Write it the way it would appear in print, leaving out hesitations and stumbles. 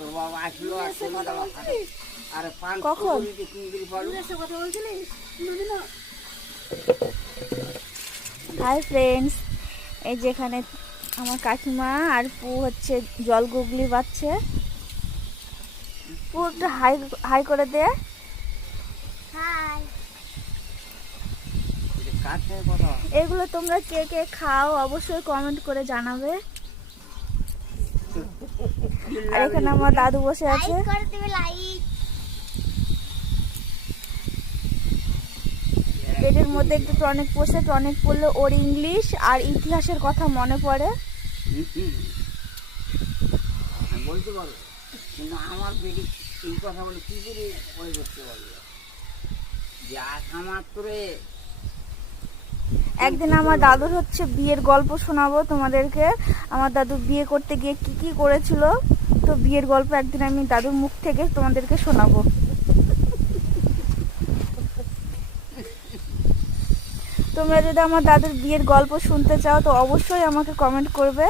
তোর বাবা আসলো আর চলে গেল। আরে পান কখন? কথা বলছিলিস? হাই ফ্রেন্ডস, এই যেখানে আমার কাকিমা আর পু হচ্ছে জল গুগলি বাচ্ছে। পু একটু হাই হাই করে দে। হাই। কার সাথে কথা? এগুলো তোমরা কে কে খাও অবশ্যই কমেন্ট করে জানাবে। আর এখানে আমার দাদু বসে আছে। লাইক করে দিবে, লাইক। পেটের মধ্যে একটু টনিক পড়ছে, টনিক পড়লে ওর ইংলিশ আর ইতিহাসের কথা মনে পড়ে। আমি বলতে পারবো, কিন্তু আমার পেটে এই কথা বলে কি করে পরে করতে পারবে? যে আসা মাত্রে একদিন আমার দাদুর হচ্ছে বিয়ের গল্প শোনাবো তোমাদেরকে। আমার দাদু বিয়ে করতে গিয়ে কি কি করেছিল, তো বিয়ের গল্প একদিন আমি দাদুর মুখ থেকে তোমাদেরকে শোনাবো। তোমরা যদি আমার দাদুর বিয়ের গল্প শুনতে চাও তো অবশ্যই আমাকে কমেন্ট করবে,